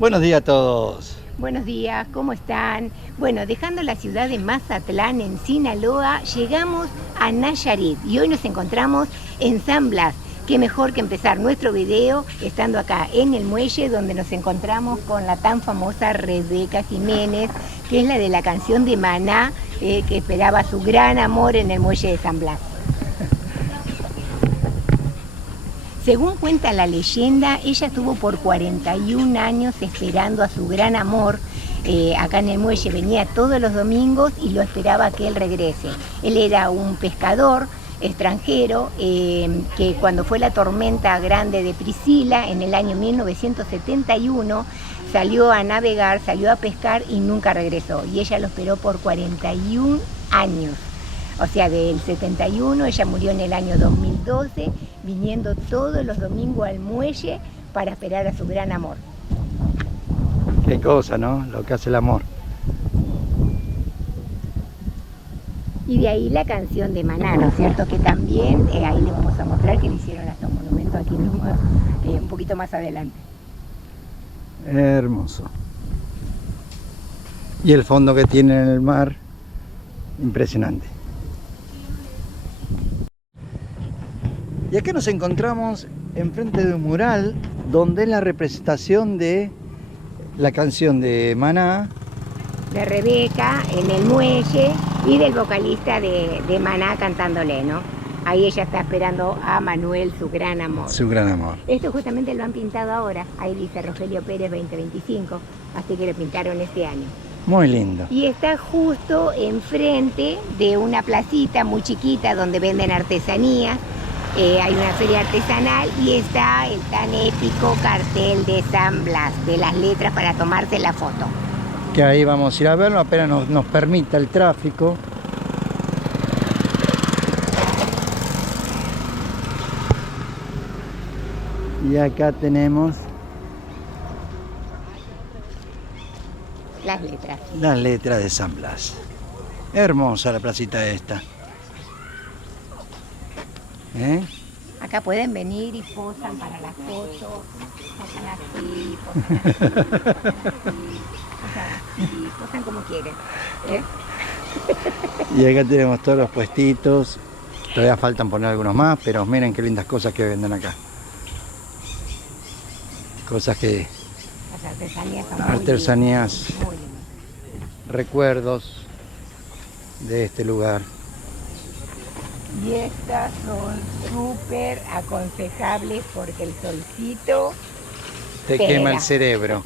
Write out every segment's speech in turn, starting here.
Buenos días a todos. Buenos días, ¿cómo están? Bueno, dejando la ciudad de Mazatlán, en Sinaloa, llegamos a Nayarit y hoy nos encontramos en San Blas. Qué mejor que empezar nuestro video estando acá en el muelle donde nos encontramos con la tan famosa Rebeca Jiménez, que es la de la canción de Maná, que esperaba su gran amor en el muelle de San Blas. Según cuenta la leyenda, ella estuvo por 41 años esperando a su gran amor acá en el muelle. Venía todos los domingos y lo esperaba que él regrese. Él era un pescador extranjero que cuando fue la tormenta grande de Priscila en el año 1971 salió a navegar, salió a pescar y nunca regresó. Y ella lo esperó por 41 años. O sea, del 71, ella murió en el año 2012, viniendo todos los domingos al muelle para esperar a su gran amor. Qué cosa, ¿no? Lo que hace el amor. Y de ahí la canción de Maná, ¿no es cierto? Que también, ahí le vamos a mostrar que le hicieron hasta un monumento aquí nomás, un poquito más adelante. Hermoso. Y el fondo que tiene en el mar, impresionante. Y acá nos encontramos enfrente de un mural donde es la representación de la canción de Maná. De Rebeca en el muelle y del vocalista de Maná cantándole, ¿no? Ahí ella está esperando a Manuel, su gran amor. Su gran amor. Esto justamente lo han pintado ahora. Ahí dice Rogelio Pérez 2025, así que lo pintaron este año. Muy lindo. Y está justo enfrente de una placita muy chiquita donde venden artesanías. Hay una feria artesanal y está el tan épico cartel de San Blas, de las letras para tomarse la foto. Que ahí vamos a ir a verlo, apenas nos permita el tráfico. Y acá tenemos las letras. Las letras de San Blas. Hermosa la placita esta. Acá pueden venir y posan para las fotos, posan así, posan como quieren. Y acá tenemos todos los puestitos. Todavía faltan poner algunos más, pero miren qué lindas cosas que venden acá. Cosas que... Las artesanías son artesanías, muy lindas. Recuerdos de este lugar. Y estas son súper aconsejables porque el solcito te quema el cerebro.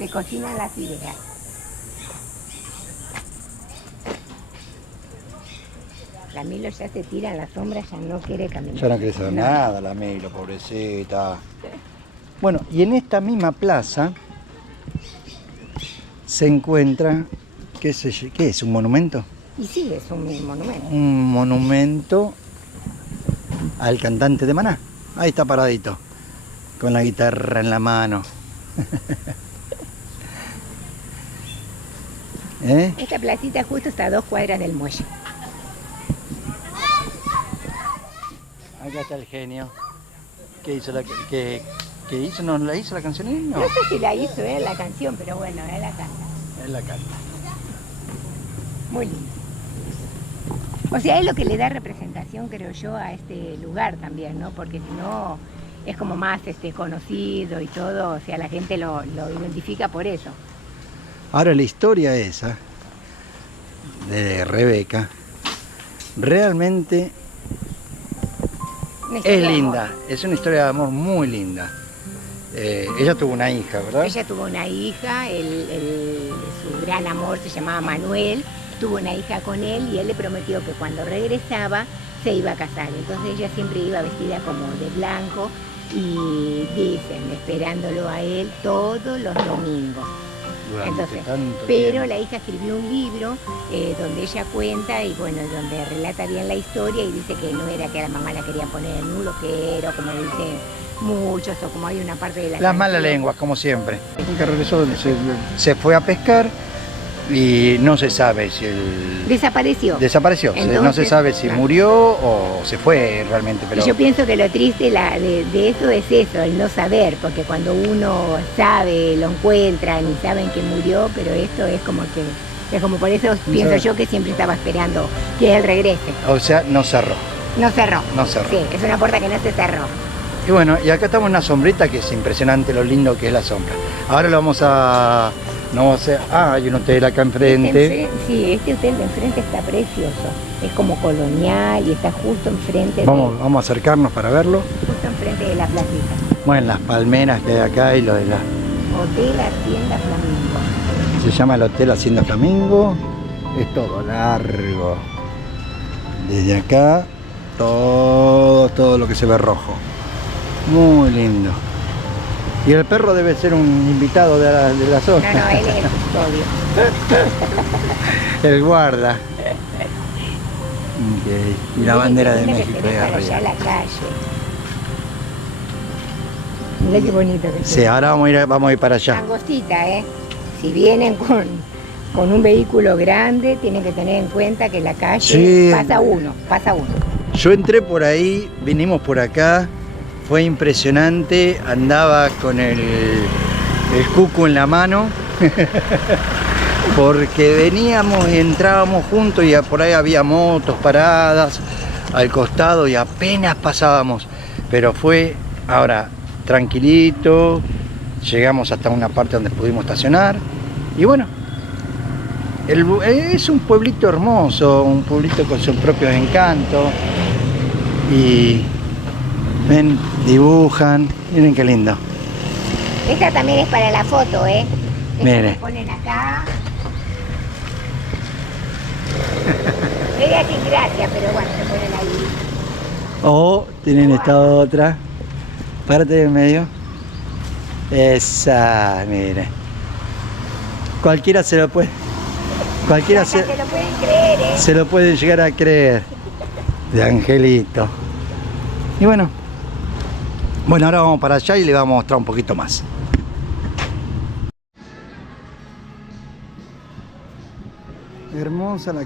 Te cocinan las ideas. La Milo ya se tira en la sombra, ya no quiere caminar. Ya no quiere saber nada la Milo, pobrecita. Bueno, y en esta misma plaza se encuentra, ¿qué es? ¿Un monumento? Y sí, es un monumento. Un monumento al cantante de Maná. Ahí está paradito, con la guitarra en la mano. Esta placita justo está a 2 cuadras del muelle. Acá está el genio. ¿Qué hizo que hizo? ¿No la hizo la canción él? No sé si la hizo él la canción, pero bueno, él la canta. Él la canta. Muy lindo. O sea, es lo que le da representación, creo yo, a este lugar también, ¿no? Porque si no, es como más conocido y todo, o sea, la gente lo identifica por eso. Ahora, la historia esa de Rebeca realmente es linda. Es una historia de amor muy linda. Ella tuvo una hija, ¿verdad? Ella tuvo una hija, su gran amor se llamaba Manuel. Tuvo una hija con él y él le prometió que cuando regresaba se iba a casar. Entonces ella siempre iba vestida como de blanco y dicen, esperándolo a él todos los domingos. Entonces, pero la hija escribió un libro donde ella cuenta y bueno, donde relata bien la historia y dice que no era que a la mamá la querían poner en un loquero, como dicen muchos, o como hay una parte de la las malas lenguas, como siempre. Nunca regresó, se fue a pescar y no se sabe si el... Desapareció. Desapareció, no se Entonces, sabe si murió o se fue realmente, pero... Y yo pienso que lo triste de eso es eso, el no saber, porque cuando uno sabe, lo encuentran y saben que murió, pero esto es como que, es como por eso pienso yo que siempre estaba esperando que él regrese. O sea, no cerró. No cerró. No cerró. Sí, es una puerta que no se cerró. Y bueno, y acá estamos en una sombrita que es impresionante lo lindo que es la sombra. Ahora lo vamos a... No vamos a hacer... Ah, hay un hotel acá enfrente. Sí, este hotel de enfrente está precioso. Es como colonial y está justo enfrente Vamos a acercarnos para verlo. justo enfrente de la placita. Bueno, las palmeras que hay acá y lo de la... Hotel Hacienda Flamingo. Se llama el Hotel Hacienda Flamingo. Es todo largo. Desde acá, todo lo que se ve rojo. Muy lindo. Y el perro debe ser un invitado de la zona. No, él es el custodio. El guarda. Okay. Y la bandera de México ahí para allá arriba. la calle. Mirá qué bonito que Sí, ahora vamos a ir para allá. Angostita, ¿eh? Si vienen con un vehículo grande, tienen que tener en cuenta que la calle Sí. pasa uno. Yo entré por ahí, vinimos por acá, fue impresionante, andaba con el cuco en la mano, porque veníamos y entrábamos juntos y por ahí había motos paradas al costado y apenas pasábamos, pero fue ahora tranquilito, llegamos hasta una parte donde pudimos estacionar y bueno, es un pueblito hermoso, un pueblito con sus propios encantos y ven, dibujan, miren qué lindo. Esta también es para la foto, ¿eh? Mire. Se ponen acá. Media sin gracia, pero bueno, se ponen ahí. O tienen esta otra. Párate en medio. Esa, mire. Cualquiera se lo puede. Cualquiera Hasta se lo pueden creer, ¿eh? se lo puede llegar a creer. De Angelito. Y bueno. Bueno, ahora vamos para allá y le vamos a mostrar un poquito más. Hermosa la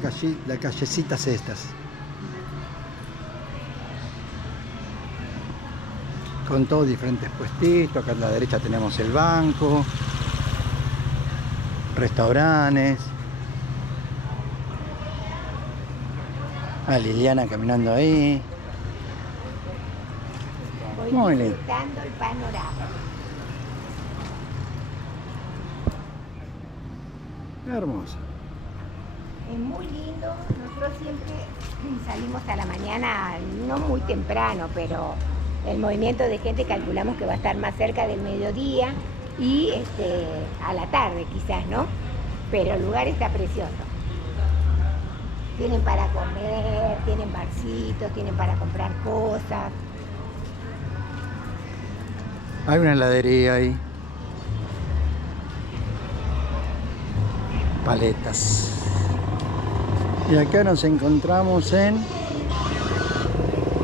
callecitas estas. Con todos diferentes puestitos. Acá a la derecha tenemos el banco. Restaurantes. A Liliana caminando ahí. Voy Muy lindo. disfrutando el panorama. Hermoso. Es muy lindo. Nosotros siempre salimos a la mañana, no muy temprano, pero el movimiento de gente calculamos que va a estar más cerca del mediodía y a la tarde quizás, ¿no? Pero el lugar está precioso. Tienen para comer, tienen barcitos, tienen para comprar cosas. Hay una heladería ahí. Paletas. Y acá nos encontramos en...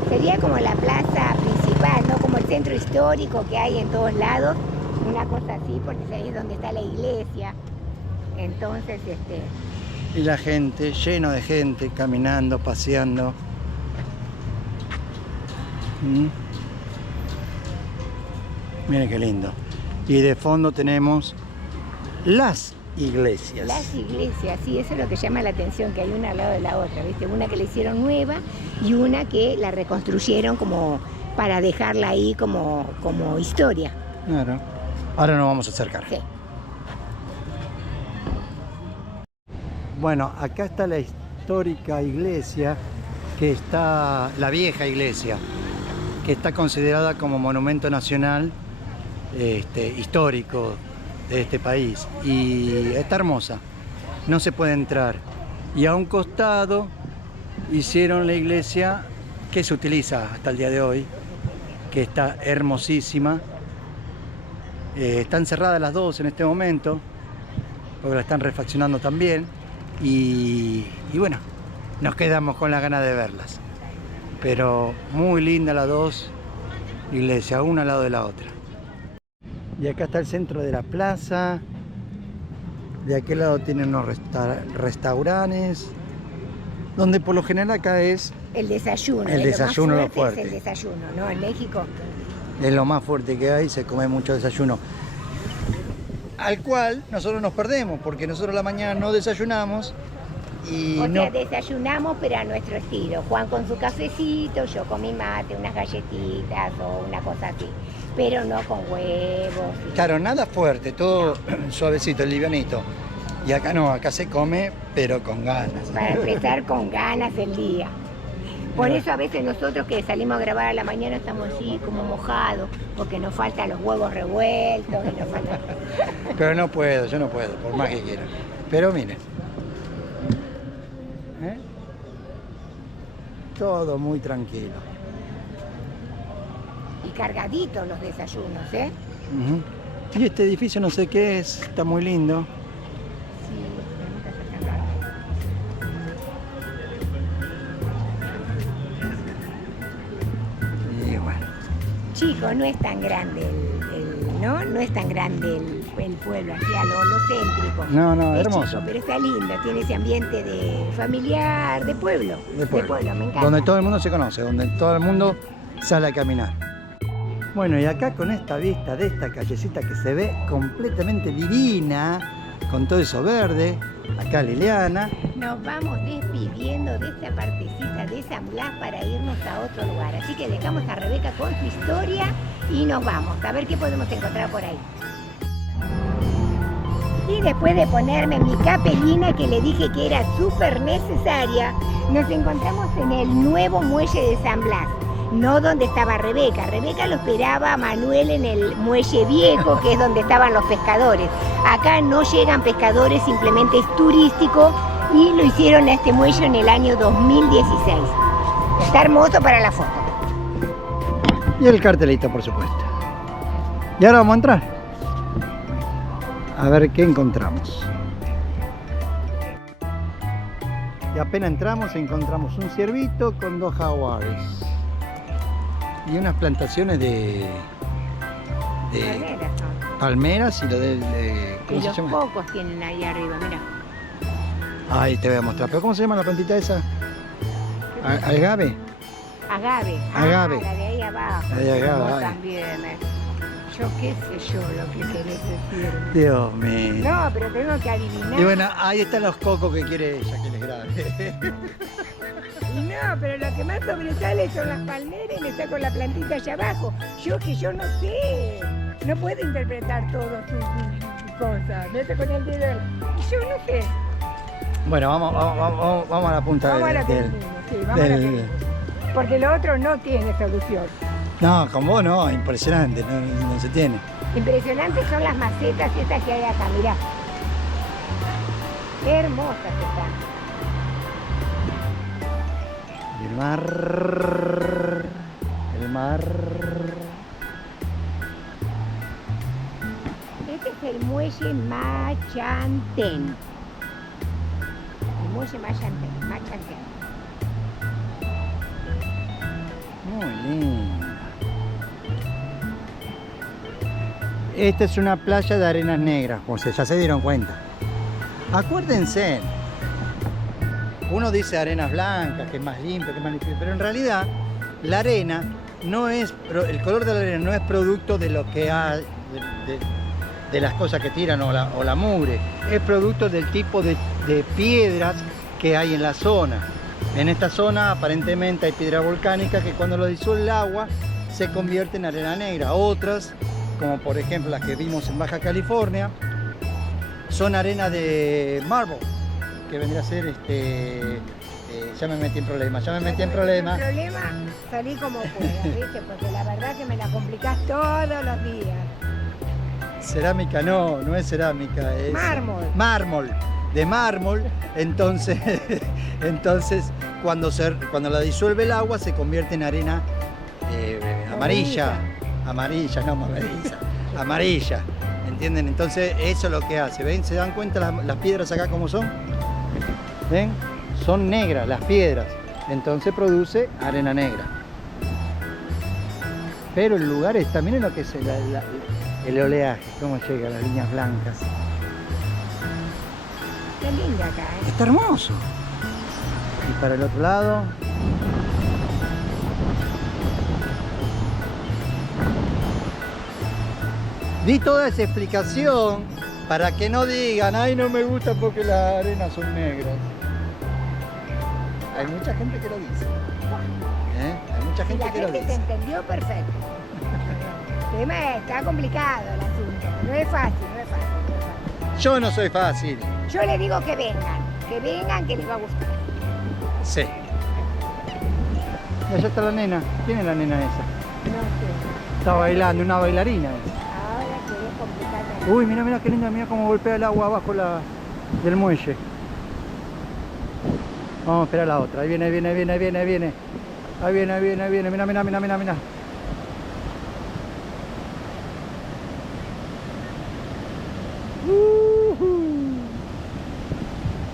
Sería como la plaza principal, ¿no? Como el centro histórico que hay en todos lados. Una cosa así, porque es ahí donde está la iglesia. Entonces, Y la gente, lleno de gente, caminando, paseando. Miren qué lindo. Y de fondo tenemos las iglesias. las iglesias, sí, eso es lo que llama la atención, que hay una al lado de la otra, ¿viste? Una que la hicieron nueva y una que la reconstruyeron como para dejarla ahí como historia. Claro. Ahora nos vamos a acercar. Sí. Bueno, acá está la histórica iglesia, que está, la vieja iglesia, que está considerada como monumento nacional histórico de este país. Y está hermosa, no se puede entrar. Y a un costado hicieron la iglesia que se utiliza hasta el día de hoy, que está hermosísima. Están cerradas las dos en este momento, porque la están refaccionando también. Y bueno, nos quedamos con las ganas de verlas. Pero muy linda las dos iglesias, una al lado de la otra. Y acá está el centro de la plaza, De aquel lado tienen unos restaurantes, donde por lo general acá es El desayuno. el desayuno lo Es fuerte. el desayuno, ¿no? En México. Es lo más fuerte que hay, se come mucho desayuno. Al cual nosotros nos perdemos, porque nosotros a la mañana no desayunamos y O no... sea, desayunamos, pero a nuestro estilo. Juan con su cafecito, yo con mi mate, unas galletitas o una cosa así. Pero no con huevos. Claro, nada fuerte, todo suavecito, livianito. Y acá no, acá se come, pero con ganas. Para empezar con ganas el día. Por Mira. eso a veces nosotros que salimos a grabar a la mañana estamos así como mojados, porque nos faltan los huevos revueltos y nos falta... Pero no puedo, yo no puedo, por más que quiera. Pero miren. ¿Eh? Todo muy tranquilo. Y cargaditos los desayunos, ¿eh? Y este edificio no sé qué es, está muy lindo. Y bueno, Chico, no es tan grande ¿no? No es tan grande el pueblo, así a lo céntrico. no, Es hermoso. chico, pero está lindo, tiene ese ambiente de familiar, de pueblo. De pueblo. Me encanta. Donde todo el mundo se conoce, donde todo el mundo sale a caminar. Bueno, y acá con esta vista de esta callecita que se ve completamente divina, con todo eso verde, acá Liliana. Nos vamos despidiendo de esta partecita de San Blas para irnos a otro lugar. Así que dejamos a Rebeca con su historia y nos vamos a ver qué podemos encontrar por ahí. Y después de ponerme mi capelina que le dije que era súper necesaria, nos encontramos en el nuevo muelle de San Blas. No donde estaba Rebeca. Rebeca lo esperaba a Manuel en el muelle viejo, que es donde estaban los pescadores. Acá no llegan pescadores, simplemente es turístico y lo hicieron a este muelle en el año 2016. Está hermoso para la foto. Y el cartelito, por supuesto. Y ahora vamos a entrar. A ver qué encontramos. Y apenas encontramos un ciervito con 2 jaguares. Y unas plantaciones de Palmeras son. palmeras y lo del... ¿cómo Y se los llama? cocos tienen ahí arriba, mira. Ahí te voy a mostrar. ¿Pero cómo se llama la plantita esa? ¿Algave? Agave. Agave. La de ahí abajo. La de agave, Vos ay. también. Yo qué sé yo lo que querés decir. Dios mío. No, pero tengo que adivinar. Y bueno, ahí están los cocos que quiere ella que les grabe. No, pero lo que más sobresale son las palmeras y le saco la plantita allá abajo. Yo no sé. No puedo interpretar todo sus cosas. Vete con el dedo. Yo no sé. Bueno, vamos a la punta Vamos a la que del... vinimos, sí, vamos a la que del- vinimos. Porque lo otro no tiene solución. No, con vos no, impresionante, no se tiene. Impresionantes son las macetas estas que hay acá, mirá. Qué hermosas están. Y el mar... Este es el muelle Machantén. El muelle Machantén. Muy lindo. Esta es una playa de arenas negras, como ya se dieron cuenta. Acuérdense, uno dice arenas blancas, que es más limpio, que es más limpio, pero en realidad la arena no es, el color de la arena no es producto de lo que hay, de las cosas que tiran o la mugre, es producto del tipo de piedras que hay en la zona. En esta zona aparentemente hay piedra volcánica que cuando lo disuelve el agua se convierte en arena negra. Otras, como por ejemplo las que vimos en Baja California, son arena de mármol, que vendría a ser ya me metí en problemas, El problema, salí como puedas, ¿viste? Porque la verdad que me la complicás todos los días. Cerámica no es cerámica, es Mármol. mármol, de mármol. Entonces cuando la disuelve el agua se convierte en arena amarilla, amarilla, ¿entienden? Entonces eso es lo que hace, ¿ven? ¿Se dan cuenta las piedras acá cómo son? ¿Ven? Son negras las piedras, entonces produce arena negra. Pero el lugar está, miren lo que es el oleaje, cómo llega, las líneas blancas. está lindo acá, ¿eh? Está hermoso. Y para el otro lado. Di toda esa explicación para que no digan, ay, no me gusta porque las arenas son negras. Hay mucha gente que lo dice. Hay mucha gente La que lo gente dice. se entendió perfecto. El tema está complicado el asunto. No es fácil, no es fácil, no es fácil. Yo no soy fácil. Yo le digo que vengan, que les va a gustar. Sí. Y allá está la nena. ¿Quién es la nena esa? No sé. Está bailando, una bailarina. Ahora querés complicarme. Uy, mira, mira qué linda, mira cómo golpea el agua abajo del muelle. Vamos a esperar la otra. Ahí viene, ahí viene, ahí viene, ahí viene, ahí viene. Ahí viene, ahí viene, ahí viene. Mira, mira, mira, mira, mira.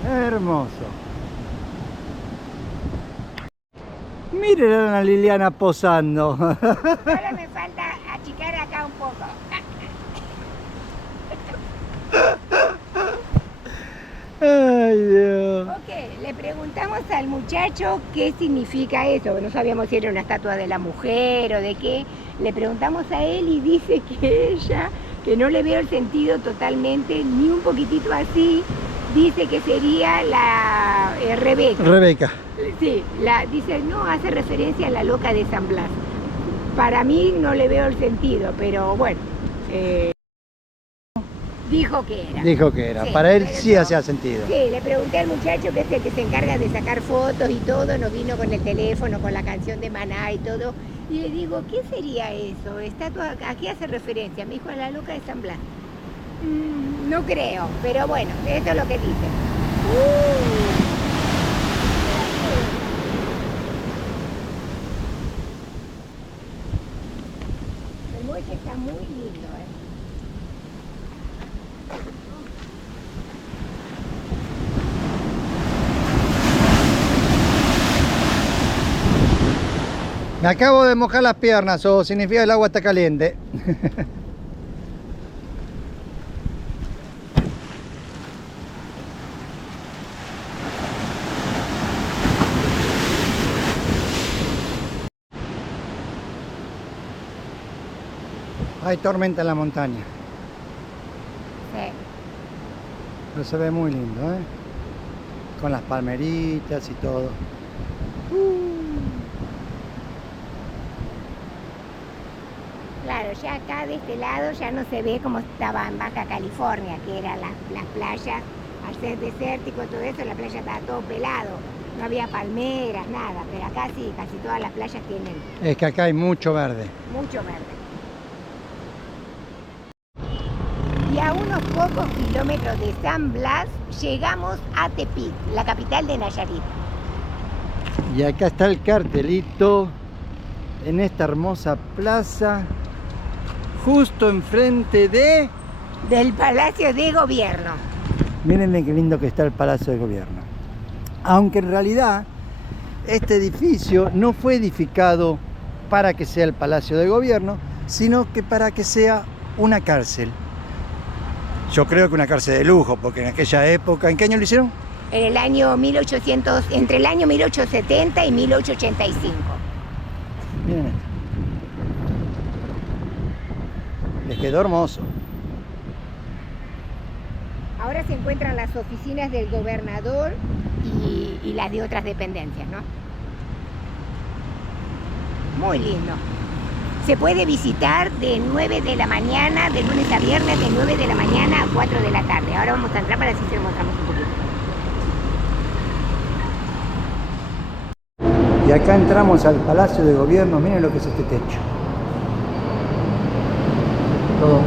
Hermoso. Miren a la Liliana posando. Ahora me falta achicar acá un poco. Ay, Dios. Ok, le preguntamos al muchacho qué significa eso. No sabíamos si era una estatua de la mujer o de qué. Le preguntamos a él y dice que ella, que no le veo el sentido totalmente, ni un poquitito así, dice que sería la Rebeca. Rebeca. Sí, dice, no, hace referencia a la loca de San Blas. Para mí no le veo el sentido, pero bueno, dijo que era. Dijo que era. Sí, Para él pero sí no. hacía sentido. Sí, le pregunté al muchacho que es el que se encarga de sacar fotos y todo, nos vino con el teléfono, con la canción de Maná y todo, y le digo, ¿qué sería eso? ¿Estatua a qué hace referencia? Me dijo, a la loca de San Blas. No creo, pero bueno, esto es lo que dice. El muelle está muy lindo, ¿eh? Me acabo de mojar las piernas, o significa que el agua está caliente. Hay tormenta en la montaña. Sí. Pero se ve muy lindo, ¿eh? Con las palmeritas y todo. Claro, ya acá de este lado ya no se ve como estaba en Baja California, que eran las playas, al ser desértico todo eso, la playa estaba todo pelado, no había palmeras, nada, pero acá sí, casi todas las playas tienen Es que acá hay mucho verde. mucho verde. Y a unos pocos kilómetros de San Blas llegamos a Tepic, la capital de Nayarit. Y acá está el cartelito en esta hermosa plaza, justo enfrente Del Palacio de Gobierno. Mírenme qué lindo que está el Palacio de Gobierno. Aunque en realidad este edificio no fue edificado para que sea el Palacio de Gobierno, sino que para que sea una cárcel. Yo creo que una cárcel de lujo, porque en aquella época, ¿en qué año lo hicieron? En el año 1800, entre el año 1870 y 1885. Miren esto. Les quedó hermoso. Ahora se encuentran las oficinas del gobernador y las de otras dependencias, ¿no? Muy lindo. Se puede visitar de 9 de la mañana, de lunes a viernes, de 9 de la mañana a 4 de la tarde. Ahora vamos a entrar para así se lo mostramos un poquito. Y acá entramos al Palacio de Gobierno. Miren lo que es este techo. Todo.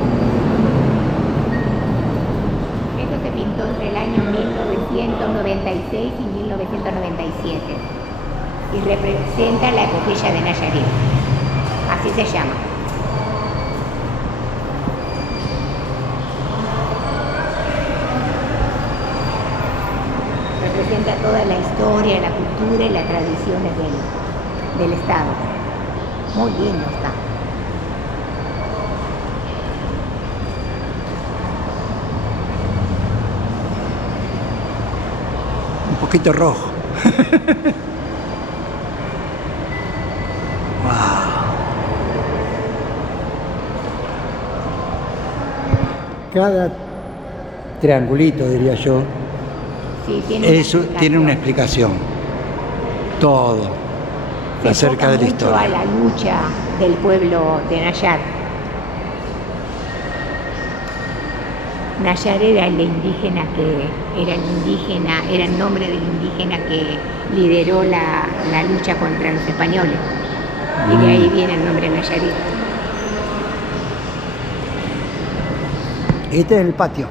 Esto se pintó entre el año 1996 y 1997 y representa la epopeya de Nayarit. Así se llama. Representa toda la historia, la cultura y las tradiciones del estado. Muy lindo está. poquito rojo. Wow. Cada triangulito, diría yo, Sí, tiene una explicación. Todo Se acerca de la enfoca mucho historia. a la lucha del pueblo de Nayar. Nayar era el indígena era el nombre del indígena que lideró la lucha contra los españoles. Y de ahí viene el nombre Nayarit. Este es el patio.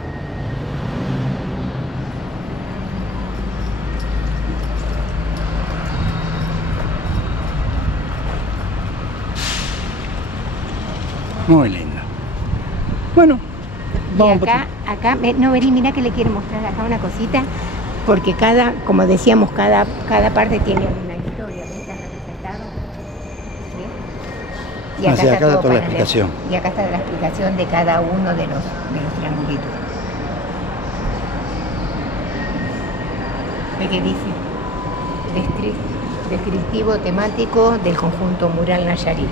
Muy lindo. Bueno, vamos Y acá, no, vení, mira que le quiero mostrar acá una cosita, porque como decíamos, cada parte tiene una historia, ¿ves? Está representado. ¿Ves? Y Ah, sí, acá está todo toda la para leer. explicación. Y acá está la explicación de cada uno de los triangulitos. ¿Ve qué dice? Descriptivo temático del conjunto mural Nayarit.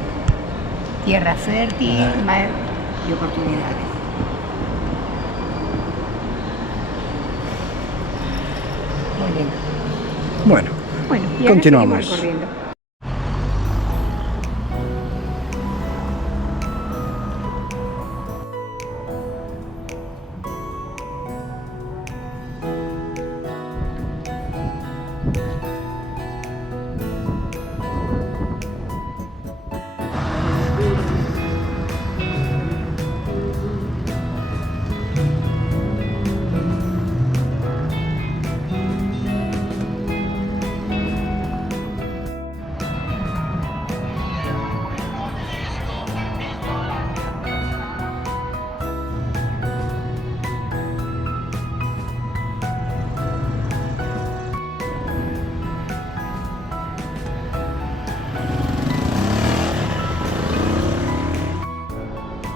Tierra fértil, mar y oportunidades. Muy lindo. Bueno, Bueno, y ahora continuamos. seguimos recorriendo.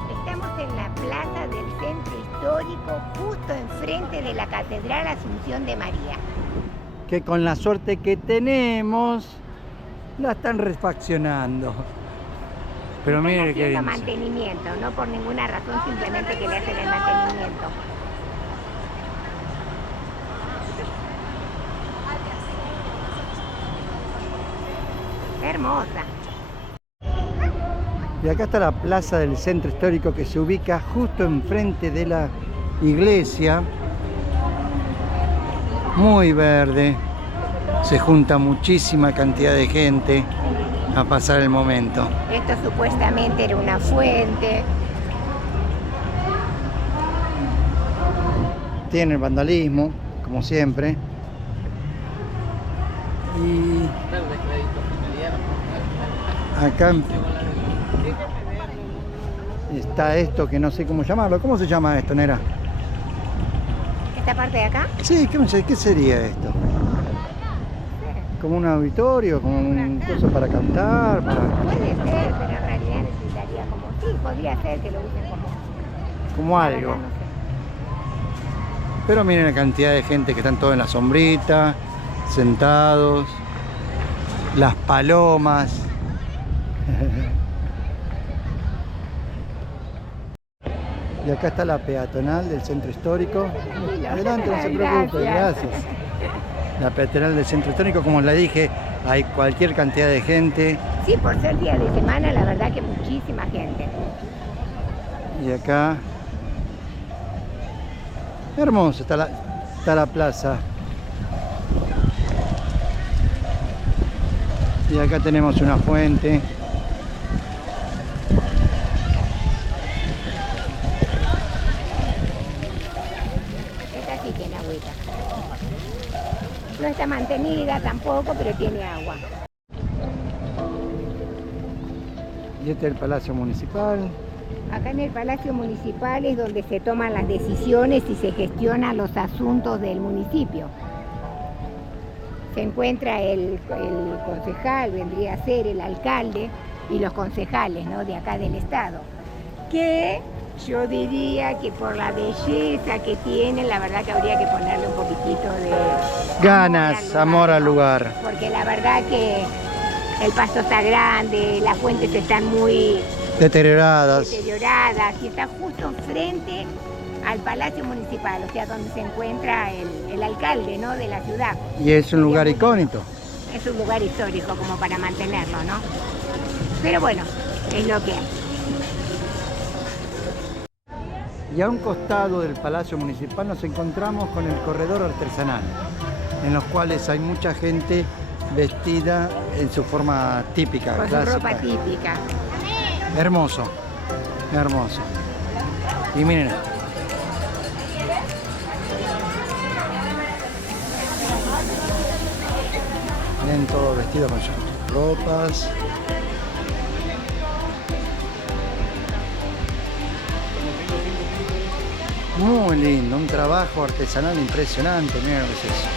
Estamos en la plaza del centro histórico, justo enfrente de la Catedral Asunción de María. Que con la suerte que tenemos, la están refaccionando. Pero Están mire qué haciendo bien. mantenimiento, no por ninguna razón, simplemente que le hacen el mantenimiento. Hermosa. Y acá está la plaza del centro histórico que se ubica justo enfrente de la iglesia. Muy verde. Se junta muchísima cantidad de gente a pasar el momento. Esto supuestamente era una fuente. Tiene el vandalismo, como siempre. Y acá está esto que no sé cómo llamarlo. ¿Cómo se llama esto, Nera? ¿Esta parte de acá? Sí, ¿qué sería esto? ¿Como un auditorio? ¿Como un coso para cantar? Puede ser, pero en realidad necesitaría como... Sí, podría ser que lo usen Como la algo. verdad, no sé. Pero miren la cantidad de gente que están todos en la sombrita, sentados, las palomas. Y acá está la peatonal del centro histórico. Adelante, no se preocupe, gracias. La peatonal del centro histórico, como le dije, hay cualquier cantidad de gente. Sí, por ser día de semana, la verdad que muchísima gente. Y acá, hermoso, está la plaza. Y acá tenemos una fuente. Esta sí tiene agüita. No está mantenida tampoco, pero tiene agua. Y este es el Palacio Municipal. Acá en el Palacio Municipal es donde se toman las decisiones y se gestionan los asuntos del municipio. Se encuentra el concejal, vendría a ser el alcalde, y los concejales, ¿no?, de acá del estado, que Yo diría que por la belleza que tiene, la verdad que habría que ponerle un poquitito de ganas, amor al lugar. Porque la verdad que el pasto está grande, las fuentes están muy Deterioradas. y está justo frente al Palacio Municipal, o sea, donde se encuentra el alcalde, ¿no?, de la ciudad. Y es un lugar icónico. Es un lugar histórico como para mantenerlo, ¿no? Pero bueno, es lo que hay. Y a un costado del Palacio Municipal nos encontramos con el corredor artesanal, en los cuales hay mucha gente vestida en su forma típica, Con clásica. su ropa típica. Hermoso, hermoso. Y miren esto. Miren todo vestido con sus ropas. Muy lindo, un trabajo artesanal impresionante, miren lo que es eso.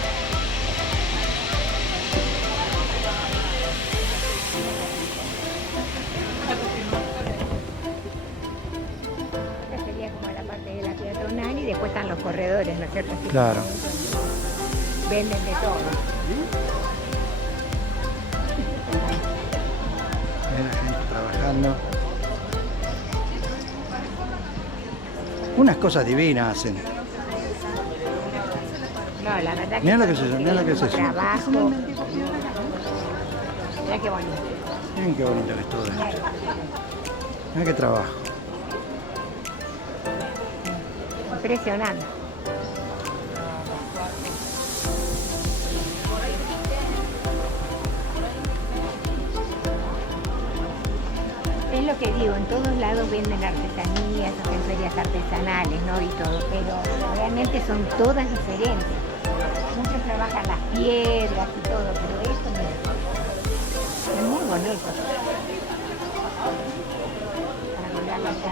Esta sería como la parte de la peatonal y después están los corredores, ¿no es cierto? Así Claro. que venden de todo. Miren la gente trabajando. Unas cosas divinas hacen. No, la verdad que Mirá lo que son es eso, mirá lo que es eso. trabajo. Mirá qué bonito. Miren qué bonito que es todo esto. Mirá qué trabajo. Impresionante. Es lo que digo, en todos lados venden artesanías, hacen ferias artesanales, ¿no? Y todo, pero realmente son todas diferentes. Muchos trabajan las piedras y todo, pero esto mira, es muy bonito. Para colgarlo acá.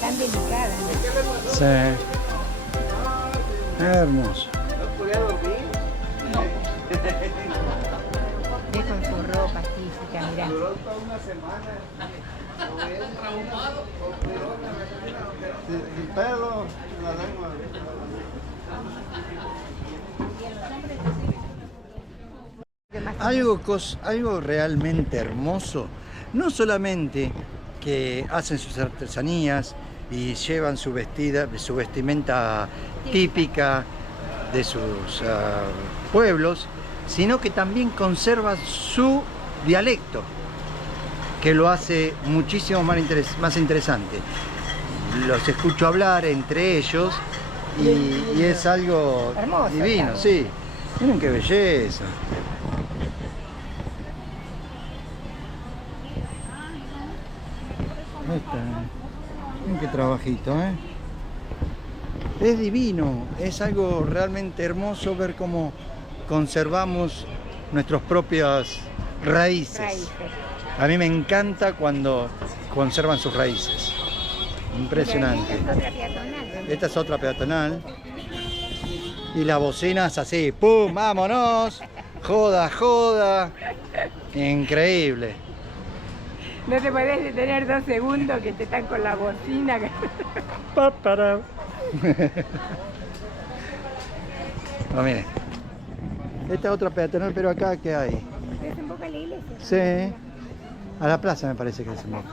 Tan delicadas, ¿no? Sí. Hermoso. Ve con su ropa típica, mirá. El pelo, la lengua. Algo realmente hermoso, no solamente que hacen sus artesanías y llevan su vestimenta típica de sus pueblos, sino que también conserva su dialecto, que lo hace muchísimo más interesante. Los escucho hablar entre ellos y es algo Hermoso, divino, claro. sí. Miren qué belleza. Ahí está. Miren qué trabajito, ¿eh? Es divino, es algo realmente hermoso ver cómo conservamos nuestras propias raíces. A mí me encanta cuando conservan sus raíces. Impresionante. Esta es otra peatonal. Esta es otra peatonal. Y las bocinas así, ¡pum! ¡Vámonos! ¡Joda, joda! Increíble. No te podés detener 2 segundos que te están con la bocina. Pa, para. No, miren. Esta es otra peatonal, pero acá, ¿qué hay? ¿Desemboca la iglesia? Sí. A la plaza me parece que desemboca.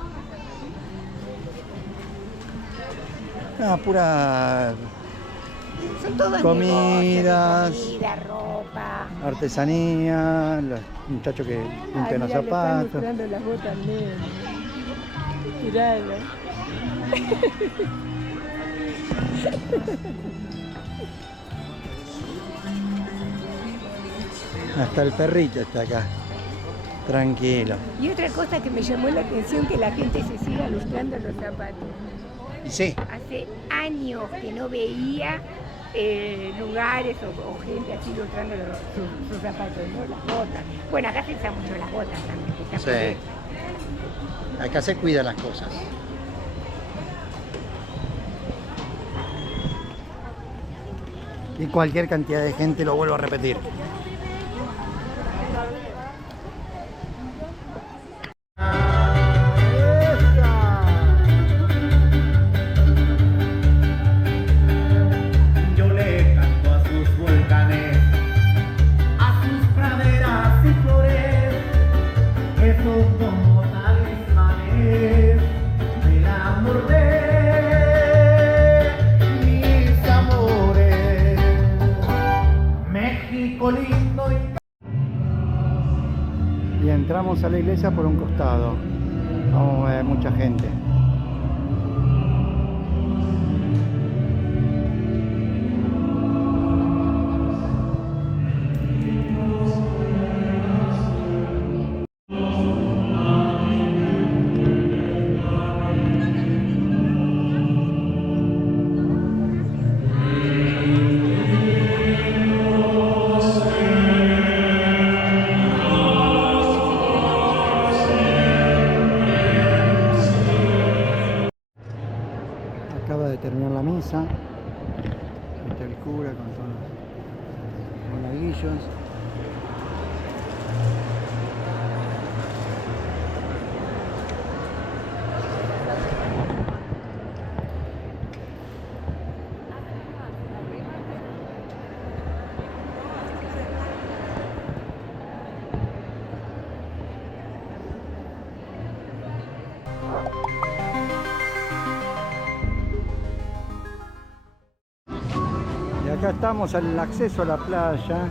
No, pura Son todos comidas, negocios de comida, ropa. artesanía, los muchachos que pintan los zapatos. las botas negras. Miralo. Hasta el perrito está acá, tranquilo. Y otra cosa que me llamó la atención, que la gente se siga lustrando los zapatos. Y sí, Hace años que no veía lugares o gente así lustrando sus zapatos, ¿no? Las botas. Bueno, acá se usan mucho las botas también. Que está por sí. ahí. Acá se cuidan las cosas. Y cualquier cantidad de gente, lo vuelvo a repetir. entramos a la iglesia por un costado. Vamos a ver mucha gente. Acaba de terminar la misa. Está el cura con todos los monaguillos. Y acá estamos al acceso a la playa.